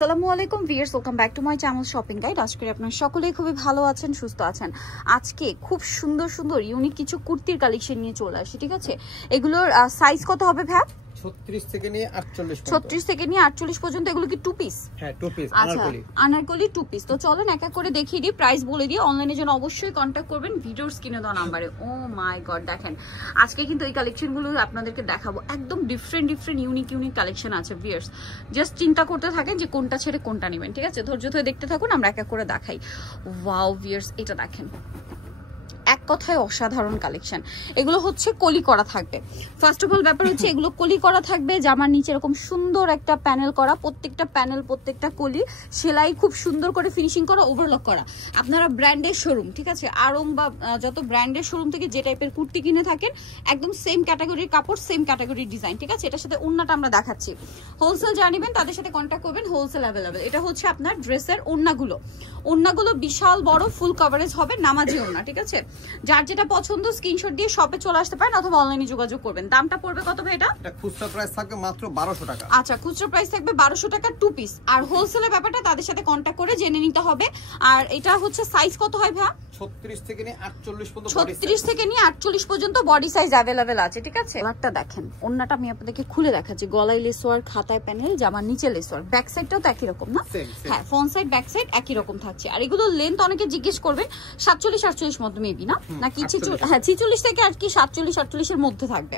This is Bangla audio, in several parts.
আসসালামু আলাইকুম viewers, welcome back to my channel shopping guide. আজকে আপনারা সকলেই খুবই ভালো আছেন, সুস্থ আছেন। আজকে খুব সুন্দর সুন্দর ইউনিক কিছু কুর্তির কালেকশন নিয়ে চলে আসি, ঠিক আছে? এগুলোর সাইজ কত হবে ভাই? 36 থেকে নিয়ে 48 36 থেকে নিয়ে 48 পর্যন্ত। এগুলো কি টু পিস? হ্যাঁ, two piece anarkali. Anarkali two piece. তো চলেন এক এক করে দেখিয়ে দিই, প্রাইস বলে দিই। অনলাইনের জন্য অবশ্যই কন্টাক্ট করবেন ভিডিওর স্ক্রিনে দেওয়া নাম্বারে। ও মাই গড, দেখেন আজকে কিন্তু এই কালেকশনগুলো আপনাদেরকে দেখাবো। একদম ডিফারেন্ট ইউনিক কালেকশন আছে ভিউয়ার্স। জাস্ট চিন্তা করতে থাকেন যে কোনটা ছেড়ে কোনটা নেবেন, ঠিক আছে? ধৈর্য ধরে দেখতে থাকুন, আমরা এক এক করে দেখাই। ওয়াও ভিউয়ার্স, এটা দেখেন, এক কথায় অসাধারণ কালেকশন। এগুলো হচ্ছে কলি করা থাকবে। ফার্স্ট অফ অল ব্যাপার হচ্ছে এগুলো কলি করা থাকবে, জামার নিচে এরকম সুন্দর একটা প্যানেল করা, প্রত্যেকটা প্যানেল প্রত্যেকটা কলি সেলাই খুব সুন্দর করে ফিনিশিং করা, ওভারলক করা। আপনারা ব্র্যান্ডের শোরুম, ঠিক আছে, আরং বা যত ব্র্যান্ডের শোরুম থেকে যে টাইপের কুর্তি কিনে থাকেন একদম সেম ক্যাটাগরির কাপড়, সেম ক্যাটাগরির ডিজাইন, ঠিক আছে? এটার সাথে ওড়নাটা আমরা দেখাচ্ছি। হোলসেল জানিবেন তাদের সাথে কন্ট্যাক্ট করবেন, হোলসেল অ্যাভেলেবেল। এটা হচ্ছে আপনার ড্রেসের ওড়নাগুলো বিশাল বড় ফুল কভারেজ হবে, নামাজি ওড়না, ঠিক আছে? যার যেটা পছন্দ স্ক্রিনশট দিয়ে শপে চলে আসতে পারেন অথবা অনলাইনে যোগাযোগ করবেন। দামটা পড়বে কত ভাই? এটা খুচরা প্রাইস থাকবে মাত্র 1200 টাকা। আচ্ছা, খুচরা প্রাইস থাকবে 1200 টাকা টু পিস। আর হোলসেলের ব্যাপারটা তাদের সাথে কন্ট্যাক্ট করে জেনে নিতে হবে। আর এটা হচ্ছে সাইজ কত হয় ভাই? 36 থেকে নিয়ে 48 পর্যন্ত। 36 থেকে নিয়ে 48 পর্যন্ত বডি সাইজ अवेलेबल আছে, ঠিক আছে? কালারটা দেখেন, ওন্নাটা আমি আপনাদেরকে খুলে দেখাচ্ছি। গলায় লেস ওয়ার্ক, হাতায় প্যানেল, জামার নিচে লেস ওয়ার্ক, ব্যাক সাইডটাও তো একই রকম না? হ্যাঁ, ফ্রন্ট সাইড ব্যাক সাইড একই রকম থাকছে। আর এগুলো লেন্থ অনেকে জিজ্ঞেস করবেন 47-48 মতো মেবি না, নাকি 46 থেকে আর কি 47-48 এর মধ্যে থাকবে।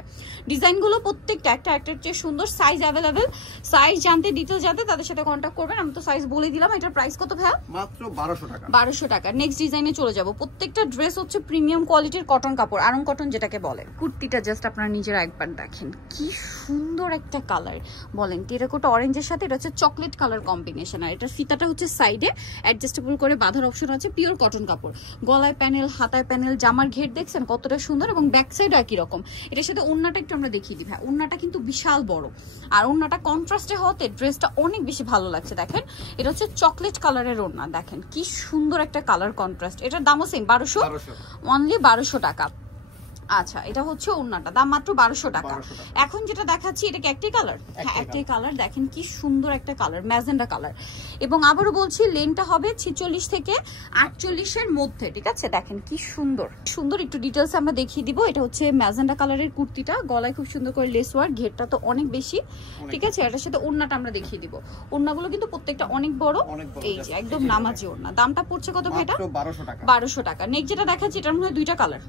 ডিজাইনগুলো প্রত্যেকটা একটার চেয়ে সুন্দর, সাইজ अवेलेबल। সাইজ জানতে, ডিটেইল জানতে তাদের সাথে কন্ট্যাক্ট করবেন। আমি তো সাইজ বলে দিলাম। এটার প্রাইস কত ভাই? মাত্র 1200 টাকা। 1200 টাকা। নেক্সট ডিজাইনে চলে যাব। প্রত্যেকটা ড্রেস হচ্ছে প্রিমিয়াম কোয়ালিটির কটন কাপড়, আরং কটন যেটাকে বলে। কুর্তিটা জাস্ট আপনারা নিজেরা একবার দেখেন, কি সুন্দর একটা কালার। বলেন টেরাকোটা অরেঞ্জের সাথে এটা হচ্ছে চকলেট কালার কম্বিনেশন। আর এটা ফিতাটা হচ্ছে সাইডে অ্যাডজাস্টেবল করে বাঁধার অপশন আছে, পিওর কটন কাপড়। গলায় প্যানেল, হাতায় প্যানেল, জামার ঘের দেখছেন কতটা সুন্দর, এবং ব্যাক সাইডও একই রকম। এটার সাথে ওড়নাটা একটু আমরা দেখিয়ে দিই ভাই। ওড়নাটা কিন্তু বিশাল বড়, আর ওড়নাটা কন্ট্রাস্টে হতে ড্রেসটা অনেক বেশি ভালো লাগছে। দেখেন এটা হচ্ছে চকলেট কালারের ওড়না, দেখেন কি সুন্দর একটা কালার কন্ট্রাস্ট। এটার দামও সেম 1200, অনলি 1200 টাকা। আচ্ছা, এটা হচ্ছে ওড়নাটা, দাম মাত্র 1200 টাকা। এখন যেটা দেখাচ্ছি এটা কি একটাই কালার? হ্যাঁ, একটাই কালার। দেখেন কি সুন্দর একটা কালার, ম্যাজেন্ডা কালার। এবং আবারও বলছি লেনটা হবে 46 থেকে 48 এর মধ্যে, ঠিক আছে? দেখেন কি সুন্দর সুন্দর, একটু ডিটেইলস আমরা দেখিয়ে দিব। এটা হচ্ছে ম্যাজেন্ডা কালারের কুর্তিটা, গলায় খুব সুন্দর করে লেস ওয়ার্ক, ঘেরটা তো অনেক বেশি, ঠিক আছে? এটার সাথে ওড়নাটা আমরা দেখিয়ে দিব। ওড়নাগুলো কিন্তু প্রত্যেকটা অনেক বড়, এই যে একদম নামাজি ওড়না। দামটা পড়ছে কত ভাই? এটা 1200 টাকা। 1200 টাকা। নেক্সট যেটা দেখাচ্ছি এটার মধ্যে দুইটা কালার।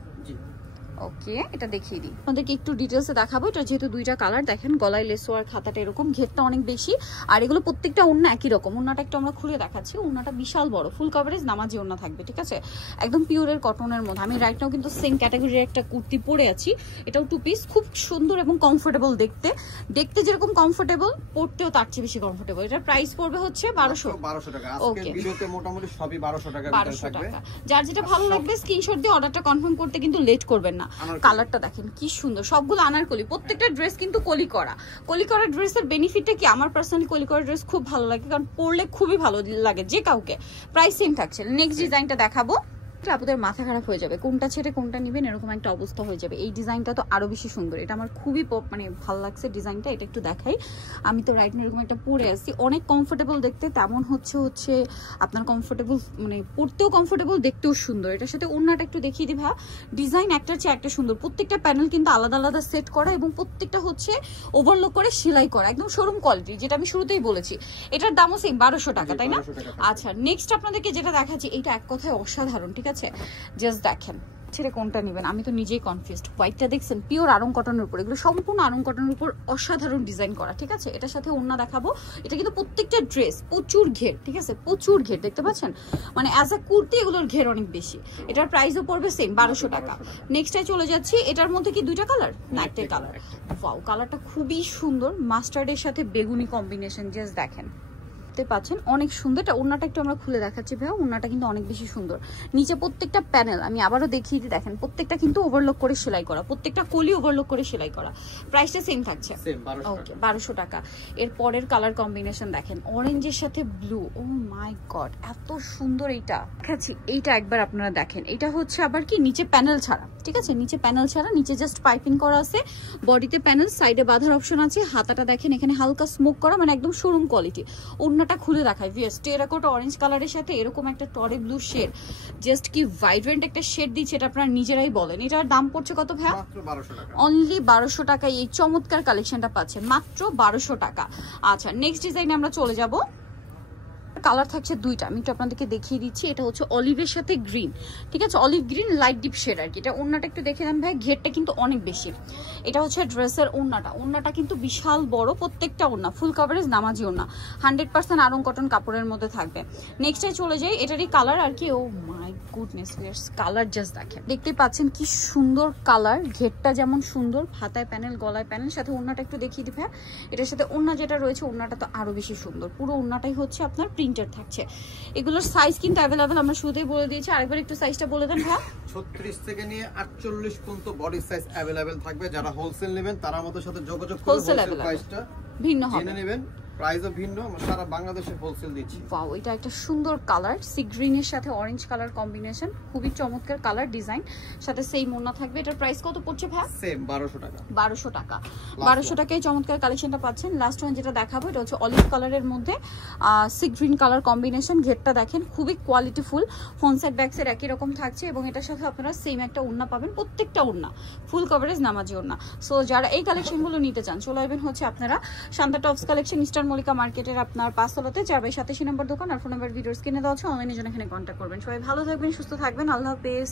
ওকে, এটা দেখিয়ে দিই আপনাদেরকে, একটু ডিটেলসে দেখাবো। এটা যেহেতু দুইটা কালার, দেখেন গলায় লেস ওয়ার্ক, খাতাটা এরকম, ঘেরটা অনেক বেশি। আর এগুলো প্রত্যেকটা ওড়না একই রকম। ওড়নাটা একটু আমরা খুলে দেখাচ্ছি। ওড়নাটা বিশাল বড়, ফুল কভারেজ নামাজি ওড়না থাকবে, ঠিক আছে? একদম পিওরের কটনের মধ্যে। আমি রাইট নাও কিন্তু সেম ক্যাটাগরির একটা কুর্তি পরে আছি, এটাও টু পিস, খুব সুন্দর এবং কমফোর্টেবল দেখতে। দেখতে যেরকম কমফোর্টেবল, পরতেও তার চেয়ে বেশি কমফোর্টেবল। এটার প্রাইস পড়বে হচ্ছে 1200 টাকা। আজকের ভিডিওতে মোটামুটি সবই 1200 টাকা ভিতরে থাকবে। যার যেটা ভালো লাগবে স্ক্রিনশট দিয়ে অর্ডারটা কনফার্ম করতে কিন্তু লেট করবেন না। কালারটা দেখেন কি সুন্দর, সবগুলো আনারকলি। প্রত্যেকটা ড্রেস কিন্তু কলি করা ড্রেসের বেনিফিটটা কি? আমার পার্সোনালি কলি করা ড্রেস খুব ভালো লাগে, কারণ পরলে খুবই ভালো লাগে যে কাউকে। প্রাইস সেম থাকছে। নেক্সট ডিজাইনটা দেখাবো। আপনাদের মাথা খারাপ হয়ে যাবে, কোনটা ছেড়ে কোনটা নেবেন এরকম একটা অবস্থা হয়ে যাবে। এই ডিজাইনটা তো আরো বেশি সুন্দর, এটা আমার খুবই মানে ভালো লাগছে ডিজাইনটা। এটা একটু দেখাই। আমি তো রাইট এরকম একটা পরে আসছি, অনেক কমফোর্টেবল দেখতে, তেমন হচ্ছে আপনার কমফোর্টেবল, মানে পরতেও কমফোর্টেবল, দেখতেও সুন্দর। এটার সাথে ওড়নাটা একটু দেখিয়ে দিই ভাই। ডিজাইন একটার চেয়ে একটা সুন্দর, প্রত্যেকটা প্যানেল কিন্তু আলাদা আলাদা সেট করা, এবং প্রত্যেকটা হচ্ছে ওভারলক করে সেলাই করা, একদম শোরুম কোয়ালিটি, যেটা আমি শুরুতেই বলেছি। এটার দামও সেম 1200 টাকা, তাই না? আচ্ছা, নেক্সট আপনাদেরকে যেটা দেখাচ্ছি, এটা এক কথায় অসাধারণ, ঠিক আছে? জাস্ট দেখেন ছেড়ে কোনটা নেবেন, আমি তো নিজেই কনফিউজড। হোয়াইটটা দেখছেন, পিওর আরং কটনের উপর, এগুলো সম্পূর্ণ আরং কটনের উপর অসাধারণ ডিজাইন করা, ঠিক আছে? এটার সাথে ওড়না দেখাবো। এটা কিন্তু প্রত্যেকটা ড্রেস প্রচুর ঘের, ঠিক আছে? প্রচুর ঘের দেখতে পাচ্ছেন, মানে অ্যাজ এ কুর্তি এগুলোর ঘের অনেক বেশি। এটার প্রাইসও পড়বে সেম 1200 টাকা। নেক্সটে চলে যাচ্ছি। এটার মধ্যে কি দুইটা কালার? না, একটাই কালার। ওয়াও, কালারটা খুবই সুন্দর, মাস্টার্ডের সাথে বেগুনি কম্বিনেশন। জাস্ট দেখেন, দেখতে পাচ্ছেন অনেক সুন্দর। এটা ওড়নাটা একটু আমরা খুলে দেখাচ্ছি ভাই। ওড়নাটা কিন্তু অনেক বেশি সুন্দর। নিচে প্রত্যেকটা প্যানেল আমি আবারও দেখিয়ে দিই, দেখেন প্রত্যেকটা কিন্তু ওভারলক করে সেলাই করা, প্রত্যেকটা কলি ওভারলক করে সেলাই করা। প্রাইসটা সেম থাকছে, ওকে 1200 টাকা। এর পরের কালার কম্বিনেশন দেখেন, অরেঞ্জের সাথে ব্লু। ও মাই গড, এত সুন্দর। এইটা দেখাচ্ছি, এইটা একবার আপনারা দেখেন। এটা হচ্ছে আবার কি নিচে প্যানেল ছাড়া, ঠিক আছে? নিচে প্যানেল ছাড়া, নিচে জাস্ট পাইপিং করা আছে, বডিতে প্যানেল, সাইডে বাঁধার অপশন আছে। হাতাটা দেখেন এখানে হালকা স্মোক করা, মানে একদম শোরুম কোয়ালিটি। অন্য ওড়নাটা খুলে দেখায় ভিউয়ার্স, টেরাকোটা অরেঞ্জ কালারের সাথে এরকম একটা টরে ব্লু শেড, জাস্ট কি ভাইব্রেন্ট একটা শেড দিচ্ছে, এটা আপনারা নিজেরাই বলেন। এটার দাম পড়ছে কত ভাইয়া? মাত্র 1200 টাকা। অনলি 1200 টাকায় এই চমৎকার কালেকশনটা পাচ্ছেন, মাত্র 1200 টাকা। আচ্ছা নেক্সট ডিজাইনে আমরা চলে যাব। কালার থাকছে দুইটা, আমি একটু আপনাদেরকে দেখিয়ে দিচ্ছি। এটা হচ্ছে অলিভের সাথে গ্রিন, ঠিক আছে, olive green light deep shade আর কি। এটা ওড়নাটা একটু দেখে দেন ভাই, ঘেরটা কিন্তু অনেক বেশি। এটা হচ্ছে ড্রেসের ওড়নাটা কিন্তু বিশাল বড়, প্রত্যেকটা ওড়না ফুল কভারেজ নামাজি ওড়না, 100% আরং কটন কাপড়ের মধ্যে থাকবে। নেক্সটে চলে যাই, এটারই কালার আর কি। Oh my goodness viewers, colour just দেখেন, দেখতেই পাচ্ছেন কি সুন্দর কালার, ঘেরটা যেমন সুন্দর, হাতায় প্যানেল গলায় প্যানেল, সাথে ওড়নাটা একটু দেখিয়ে দিবে। এটার সাথে ওড়না যেটা রয়েছে, ওড়নাটা তো আরো বেশি সুন্দর, পুরো ওড়নাটাই হচ্ছে আপনার প্রিন্টেড থাকছে। এগুলোর সাইজ কিন্তু অ্যাভেলেবেল, আমরা শুরুতেই বলে দিয়েছি, আরেকবার একটু সাইজটা বলে দেন ভাই। 36 থেকে নিয়ে 48 পর্যন্ত বডি সাইজ अवेलेबल থাকবে। যারা হোলসেল নেবেন তারা আমাদের সাথে যোগাযোগ করে হোলসেল প্রাইসটা ভিন্ন হবে, জেনে নেবেন। প্রাইসও ভিন্ন, আমরা সারা বাংলাদেশে হোলসেল দিচ্ছি। ওয়াও, এটা একটা সুন্দর কালার, সি গ্রিনের সাথে অরেঞ্জ কালার কম্বিনেশন, খুবই চমৎকার কালার ডিজাইন, সাথে সেই মোড়না থাকবে। এটার প্রাইস কত পড়ছে ভাই? সেম 1200 টাকা। 1200 টাকা, 1200 টাকায় চমৎকার কালেকশনটা পাচ্ছেন। লাস্ট ওয়ান যেটা দেখাবো, এটা হচ্ছে অলিভ কালারের মধ্যে সি গ্রিন কালার কম্বিনেশন, ঘেরটা দেখেন খুবই কোয়ালিটিফুল, ফ্রন্ট সাইড ব্যাক সাইড একই রকম থাকছে, এবং এটার সাথে আপনারা সেম একটা ওড়না পাবেন, প্রত্যেকটা ওড়না ফুল কভারেজ নামাজি ওড়না। সো যারা এই কালেকশনগুলো নিতে চান চলে আসবেন হচ্ছে আপনারা Shanta tops collection, Easter Mallika মার্কেটের আপনার 5 তলাতে 4/87 নম্বর দোকান, আর ফোন নাম্বার ভিডিওস কিনে দেওয়া আছে, অনলাইনে জন্য এখানে কন্ট্যাক্ট করবেন। সবাই ভালো থাকবেন, সুস্থ থাকবেন, আল্লাহ হাফেজ।